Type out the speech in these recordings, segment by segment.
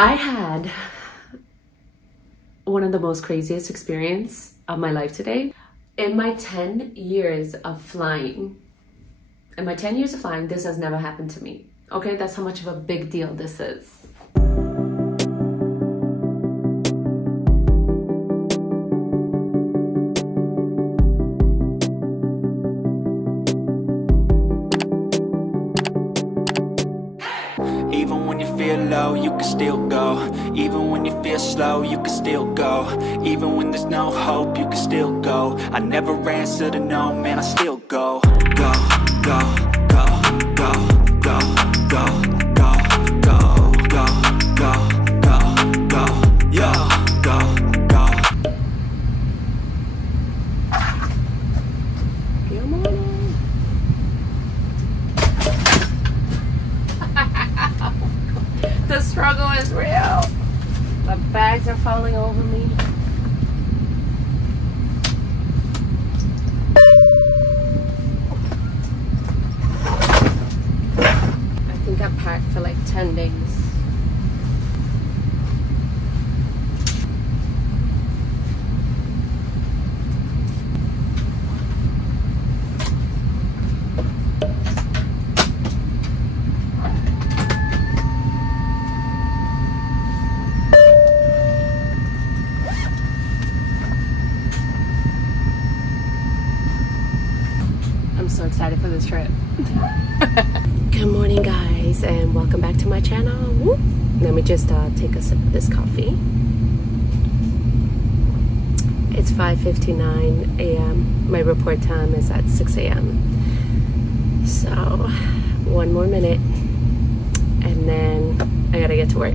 I had one of the most craziest experience of my life today. In my 10 years of flying, this has never happened to me. Okay, that's how much of a big deal this is. Even when you feel low, you can still go. Even when you feel slow, you can still go. Even when there's no hope, you can still go. I never answer to no, man, I still go. Go, go, go, go, go, go, go, go, go, go, go, go, yeah, go, go. Good morning. The struggle is real. My bags are falling over me. I think I packed for like 10 days. I'm so excited for this trip. Good morning, guys, and welcome back to my channel. Woo. Let me just take a sip of this coffee. It's 5:59 a.m. My report time is at 6 a.m. So one more minute and then I gotta get to work.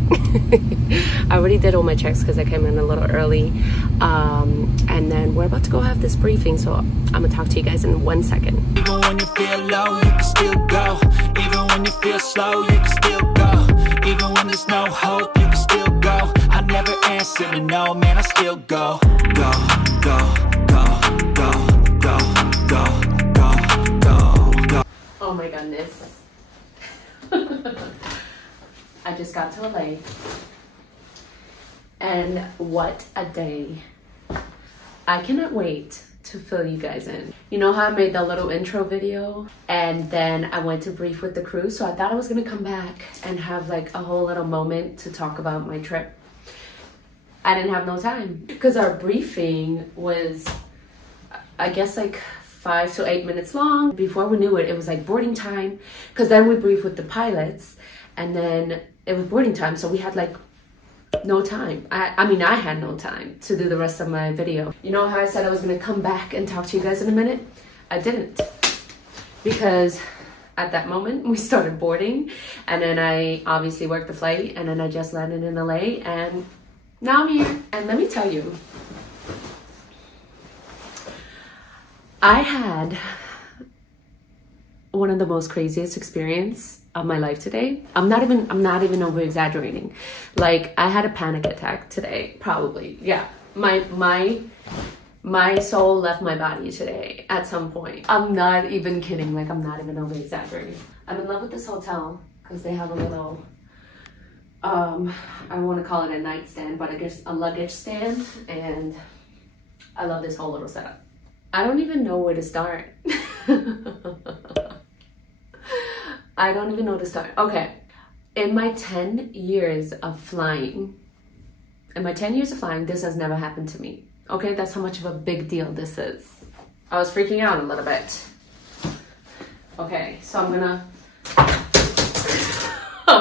I already did all my checks because I came in a little early, and then we're about to go have this briefing, so I'm gonna talk to you guys in 1 second. Even when you feel low, you can still go. Even when you feel slow, you can still go. Even when there's no hope, you can still go. I never answer to no, man, I still go. Go, go, go, go, go, go, go, go, go. Oh my goodness. I just got to LA, and what a day. I cannot wait to fill you guys in. You know how I made the little intro video and then I went to brief with the crew, so I thought I was gonna come back and have like a whole little moment to talk about my trip. I didn't have no time because our briefing was, I guess, like 5 to 8 minutes long. Before we knew it, it was like boarding time, because then we briefed with the pilots and then it was boarding time, so we had like no time. I mean, I had no time to do the rest of my video. You know how I said I was gonna come back and talk to you guys in a minute? I didn't, because at that moment we started boarding, and then I obviously worked the flight, and then I just landed in LA, and now I'm here. And let me tell you, I had one of the most craziest experience of my life today. I'm not even over exaggerating. Like, I had a panic attack today, probably. Yeah, my soul left my body today at some point. I'm not even kidding. Like, I'm not even over exaggerating. I'm in love with this hotel because they have a little, I want to call it a nightstand, but I guess a luggage stand, and I love this whole little setup. I don't even know where to start. I don't even know where to start. Okay, in my 10 years of flying, this has never happened to me. Okay, that's how much of a big deal this is. I was freaking out a little bit. Okay, so I'm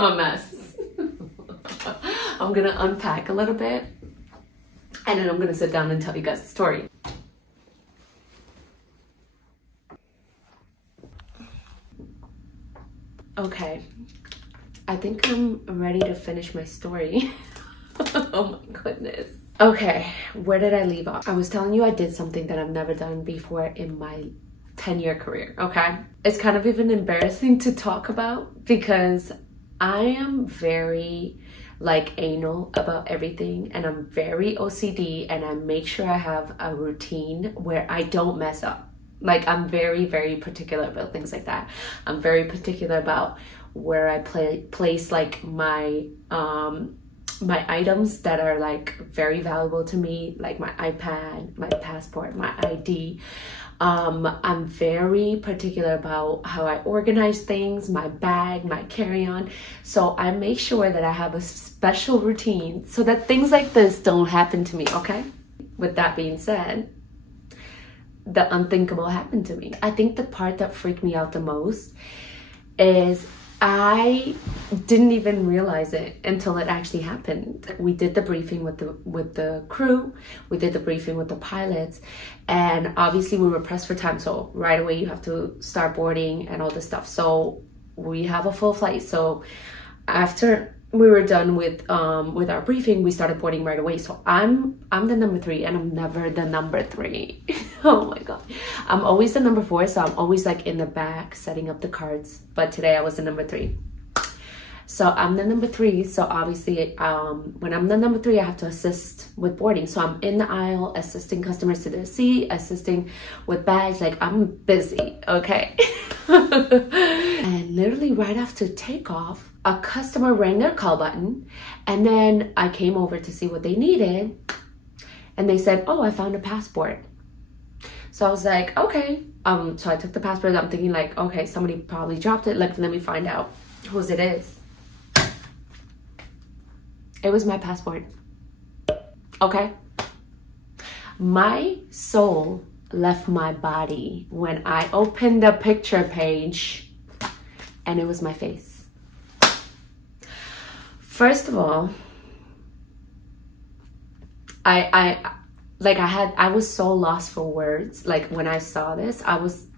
a mess. I'm gonna unpack a little bit, and then I'm gonna sit down and tell you guys the story. Okay, I think I'm ready to finish my story. Oh my goodness. Okay, where did I leave off? I was telling you I did something that I've never done before in my 10-year career, okay? It's kind of even embarrassing to talk about because I am very like anal about everything, and I'm very OCD, and I make sure I have a routine where I don't mess up. Like, I'm very, very particular about things like that. I'm very particular about where I place like my my items that are like very valuable to me, like my iPad, my passport, my ID. I'm very particular about how I organize things, my bag, my carry-on. So I make sure that I have a special routine so that things like this don't happen to me, okay? With that being said, the unthinkable happened to me. I think the part that freaked me out the most is I didn't even realize it until it actually happened. We did the briefing with the crew, we did the briefing with the pilots, and obviously we were pressed for time, so right away you have to start boarding and all this stuff. So we have a full flight. So after we were done with our briefing, we started boarding right away. So I'm the number 3, and I'm never the number 3. Oh my god, I'm always the number 4, so I'm always like in the back setting up the cards. But today I was the number 3. So I'm the number 3. So obviously, when I'm the number 3, I have to assist with boarding. So I'm in the aisle assisting customers to their seat, assisting with bags. Like, I'm busy, okay? And literally right after takeoff, a customer rang their call button, and then I came over to see what they needed, and they said, "Oh, I found a passport." So I was like, okay. So I took the passport. I'm thinking like, okay, somebody probably dropped it. Like, let me find out whose it is. It was my passport. Okay. My soul left my body when I opened the picture page, and it was my face. First of all, I was so lost for words. Like, when I saw this,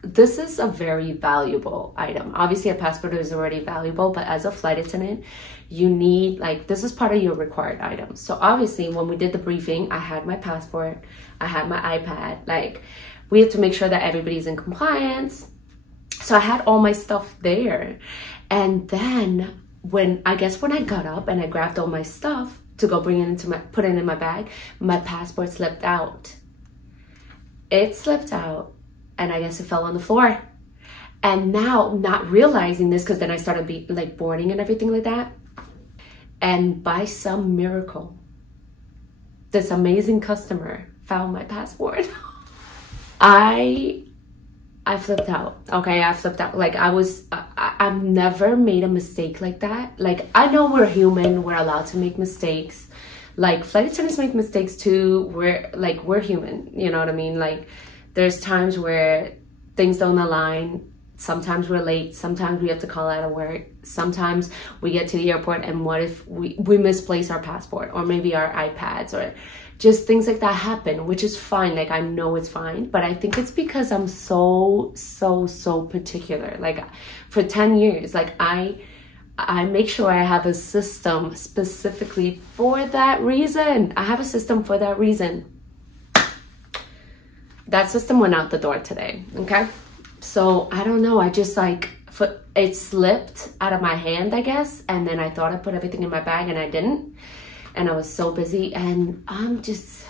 this is a very valuable item. Obviously a passport is already valuable, but as a flight attendant, you need, like, this is part of your required items. So obviously when we did the briefing, I had my passport, I had my iPad, like, we have to make sure that everybody's in compliance. So I had all my stuff there. And then when I got up and I grabbed all my stuff to go put it in my bag, my passport slipped out. It slipped out, and I guess it fell on the floor. And now, not realizing this, because then I started boarding and everything like that. And by some miracle, this amazing customer found my passport. I flipped out. Okay, I flipped out. Like, I've never made a mistake like that. Like, I know we're human. We're allowed to make mistakes. Like, flight attendants make mistakes too. We're human. You know what I mean? Like, there's times where things don't align. Sometimes we're late. Sometimes we have to call out of work. Sometimes we get to the airport, and what if we misplace our passport, or maybe our iPads, or just things like that happen, which is fine. Like, I know it's fine, but I think it's because I'm so particular. Like, for 10 years, like, I make sure I have a system specifically for that reason. I have a system for that reason. That system went out the door today, okay? So, I don't know, I just it slipped out of my hand, I guess, and then I thought I put everything in my bag, and I didn't. And I was so busy, and I was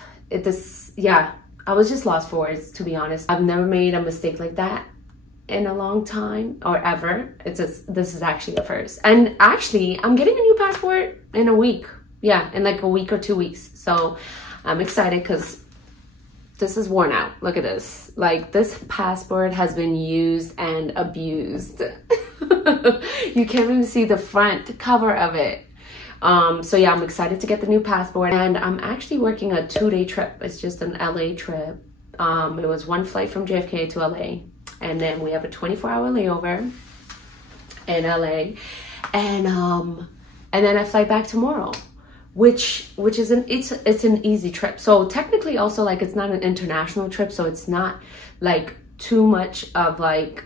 just lost for words, to be honest. I've never made a mistake like that in a long time, or ever. This is actually the first. And actually, I'm getting a new passport in a week. Yeah, in like a week or 2 weeks. So I'm excited because this is worn out. Look at this. Like, this passport has been used and abused. You can't even see the front cover of it. So yeah, I'm excited to get the new passport, and I'm actually working a 2-day trip. It's just an LA trip. It was one flight from JFK to LA, and then we have a 24-hour layover in LA, and then I fly back tomorrow, which is it's an easy trip. So technically also, like, it's not an international trip, so it's not like too much of like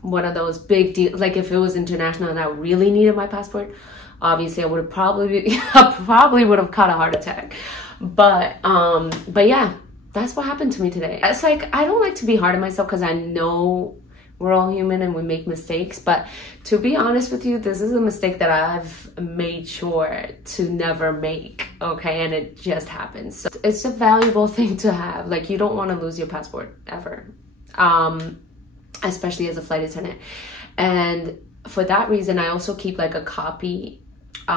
one of those big deals. Like, if it was international and I really needed my passport, obviously I would have probably would have caught a heart attack. But yeah, that's what happened to me today. It's like, I don't like to be hard on myself, because I know we're all human and we make mistakes. But to be honest with you, this is a mistake that I've made sure to never make, okay? And it just happens. So it's a valuable thing to have. Like, you don't want to lose your passport ever, especially as a flight attendant. And for that reason, I also keep like a copy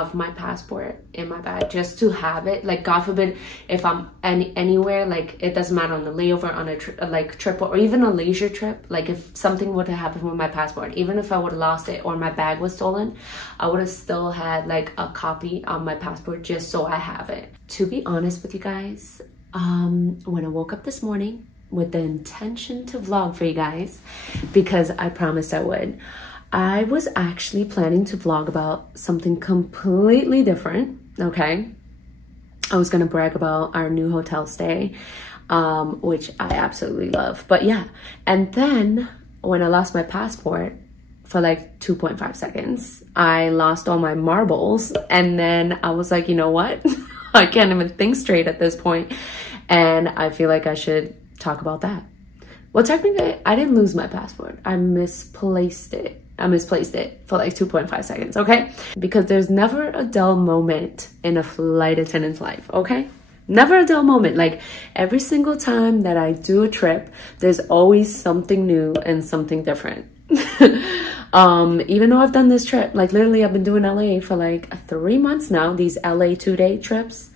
of my passport in my bag just to have it. Like, God forbid, if I'm anywhere, like, it doesn't matter, on a layover, on a trip, or even a leisure trip, like if something would have happened with my passport, even if I would have lost it or my bag was stolen, I would have still had like a copy of my passport just so I have it. To be honest with you guys, when I woke up this morning with the intention to vlog for you guys, because I promised I would, I was actually planning to vlog about something completely different, okay? I was gonna brag about our new hotel stay, which I absolutely love. But yeah, and then when I lost my passport for like 2.5 seconds, I lost all my marbles. And then I was like, you know what? I can't even think straight at this point. And I feel like I should talk about that. Well, technically, I didn't lose my passport. I misplaced it for like 2.5 seconds, okay? Because there's never a dull moment in a flight attendant's life, okay? Never a dull moment. Like, every single time that I do a trip, there's always something new and something different. Even though I've done this trip, like literally I've been doing LA for like 3 months now, these LA 2-day trips,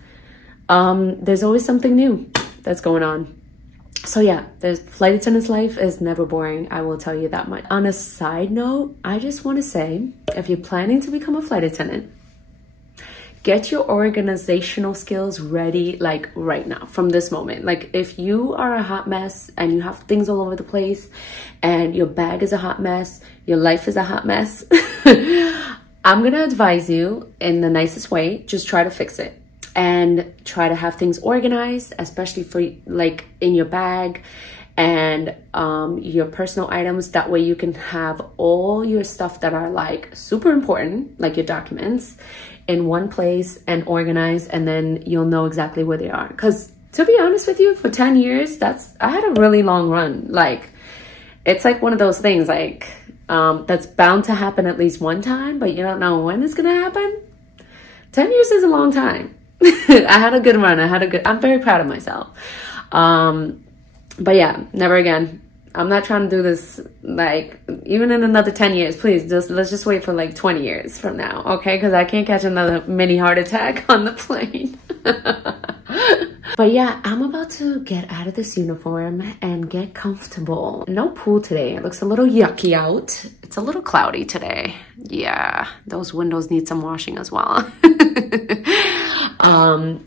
there's always something new that's going on. So yeah, the flight attendant's life is never boring, I will tell you that much. On a side note, I just want to say, if you're planning to become a flight attendant, get your organizational skills ready, like right now, from this moment. Like, if you are a hot mess and you have things all over the place and your bag is a hot mess, your life is a hot mess, I'm gonna advise you in the nicest way, just try to fix it. And try to have things organized, especially for like in your bag and your personal items. That way you can have all your stuff that are like super important, like your documents, in one place and organized, and then you'll know exactly where they are. Because to be honest with you, for 10 years, I had a really long run. Like, it's like one of those things like that's bound to happen at least one time, but you don't know when it's gonna happen. 10 years is a long time. I had a good run. I'm very proud of myself. But yeah, never again. I'm not trying to do this like even in another 10 years. Please, let's just wait for like 20 years from now, okay? Because I can't catch another mini heart attack on the plane. But yeah, I'm about to get out of this uniform and get comfortable. No pool today. It looks a little yucky out. It's a little cloudy today. Yeah, those windows need some washing as well.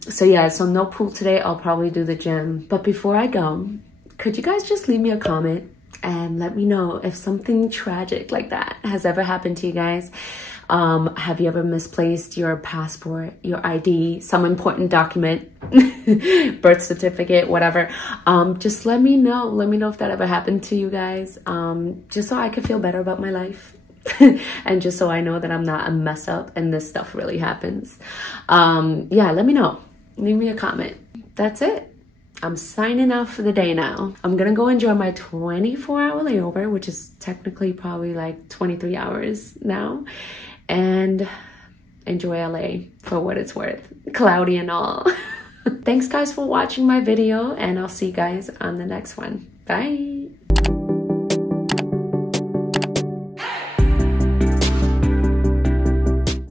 So yeah, so no pool today. I'll probably do the gym. But before I go, could you guys just leave me a comment and let me know if something tragic like that has ever happened to you guys? Have you ever misplaced your passport, your ID, some important document, birth certificate, whatever? Just let me know. Let me know if that ever happened to you guys, just so I could feel better about my life. And just so I know that I'm not a mess up and this stuff really happens. Yeah, let me know. Leave me a comment. That's it. I'm signing off for the day now. I'm gonna go enjoy my 24-hour layover, which is technically probably like 23 hours now, and enjoy LA for what it's worth, cloudy and all. Thanks guys for watching my video, and I'll see you guys on the next one. Bye.